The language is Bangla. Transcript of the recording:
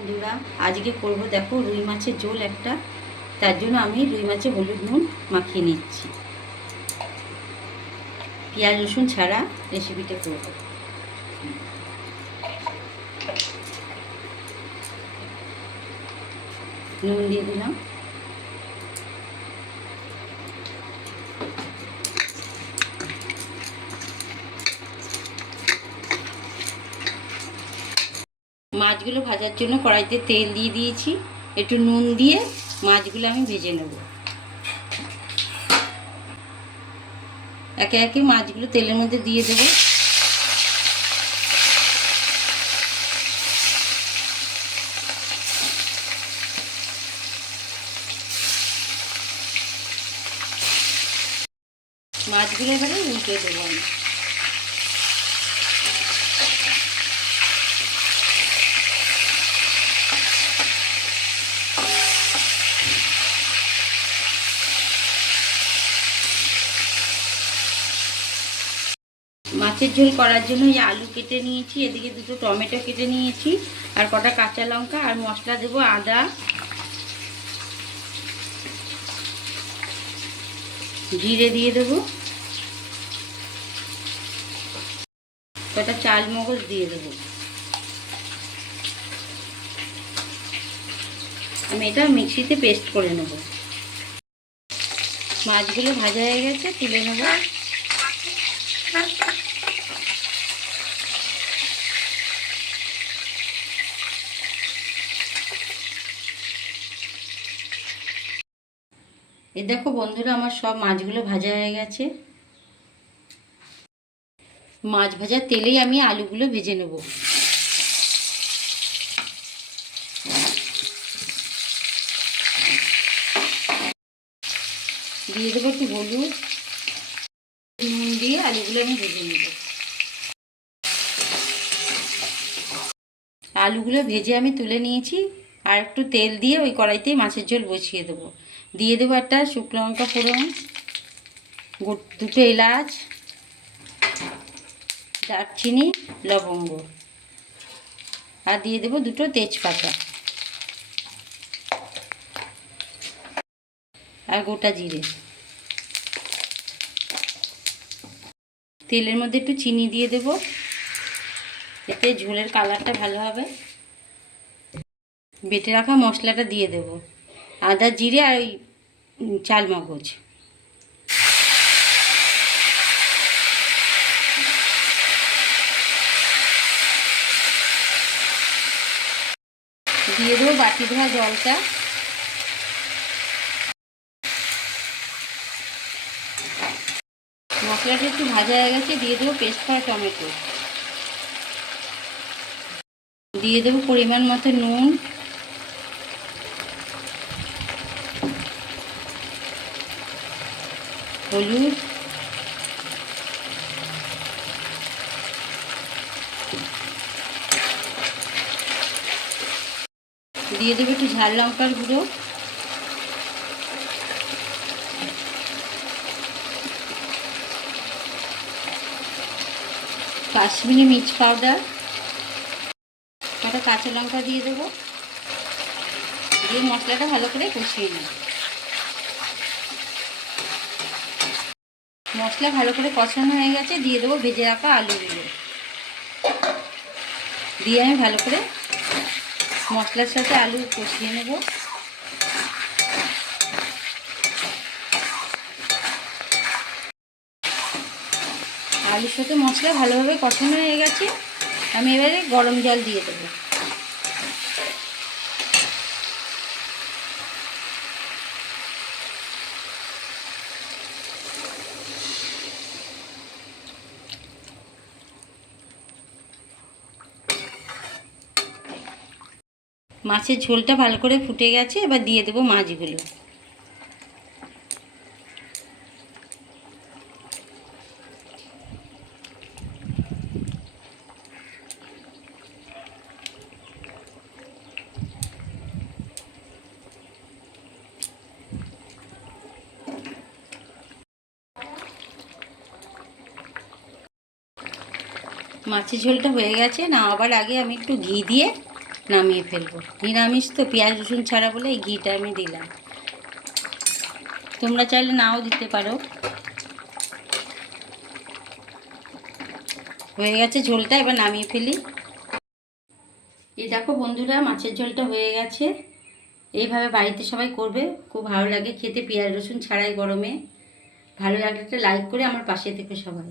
বন্ধুরা, আজকে করব দেখো রুই মাছের ঝোল একটা। তার জন্য আমি রুই মাছে হলুদ নুন মাখিয়ে নিচ্ছি। পেঁয়াজ রসুন ছাড়া রেসিপিটা করব। নুন দিয়ে দিলাম, মাছগুলো ভাজার জন্য কড়াইতে তেল দিয়ে দিয়েছি। একটু নুন দিয়ে মাছগুলো আমি ভেজে নেব। একে একে মাছগুলো তেলের মধ্যে দিয়ে দেবো। মাছগুলো এবারে উল্টে দেবো আমি। মাছের ঝোল করার জন্য এই আলু কেটে নিয়েছি, এদিকে দুটো টমেটো কেটে নিয়েছি, আর কটা কাঁচা লঙ্কা, আর মশলা দেবো আদা, জিরে দিয়ে দেবো, কটা চাল মগজ দিয়ে দেবো। আমি এটা মিক্সিতে পেস্ট করে নেব। মাছগুলো ভাজা হয়ে গেছে, তুলে নেব। এই দেখো বন্ধুরা, আমার সব মাছগুলো ভাজা হয়ে গেছে। মাছ ভাজার তেলেই আমি আলুগুলো ভেজে নেব। দিয়ে দেবো একটু হলুদ, নুন দিয়ে আলুগুলো আমি ভেজে নেব। আলুগুলো ভেজে আমি তুলে নিয়েছি, আর একটু তেল দিয়ে ওই কড়াইতেই মাছের ঝোল বসিয়ে দেবো। দিয়ে দেবো একটা শুকনো লঙ্কা ফোড়ন, দুটো এলাচ, দারচিনি, লবঙ্গ, আর দিয়ে দেবো দুটো তেজপাতা আর গোটা জিরে। তেলের মধ্যে একটু চিনি দিয়ে দেব, এতে ঝোলের কালারটা ভালো হবে। বেটে রাখা মশলাটা দিয়ে দেব, আদা, জিরে আর ওই চাল মগজ। দিয়ে দেবো বাটি ধোয়া জলটা। মশলাটা একটু ভাজা হয়ে গেছে, দিয়ে দেবো পেস্ট করা টমেটো। দিয়ে দেবো পরিমাণ মতো নুন, হলুদ, দিয়ে দেবো একটু ঝাল লঙ্কার গুঁড়ো, কাশ্মীরি মির্চ পাউডার, কটা কাঁচা লঙ্কা দিয়ে দেবো। দিয়ে মশলাটা ভালো করে কষিয়ে নিই। মশলা ভালো করে কষানো হয়ে গেছে, দিয়ে দেবো ভেজে রাখা আলুগুলো। দিয়ে আমি ভালো করে মশলার সাথে আলু কষিয়ে নেব। আলুর সাথে মশলা ভালোভাবে কষানো হয়ে গেছে, আমি এবারে গরম জল দিয়ে দেবো। মাছের ঝোলটা ভালো করে ফুটে গেছে, এবার দিয়ে দেবো মাছগুলো। মাছের ঝোলটা হয়ে গেছে, নামাবার আগে আমি একটু ঘি দিয়ে নামিয়ে ফেলবো। নিরামিষ তো, পেঁয়াজ রসুন ছাড়া বলে এই ঘিটা আমি দিলাম। তোমরা চাইলে নাও দিতে পারো। হয়ে গেছে ঝোলটা, এবার নামিয়ে ফেলি। এই দেখো বন্ধুরা, মাছের ঝোলটা হয়ে গেছে। এইভাবে বাড়িতে সবাই করবে, খুব ভালো লাগে খেতে পেঁয়াজ রসুন ছাড়াই গরমে। ভালো লাগলে একটা লাইক করে আমার পাশে থেকে সবাই।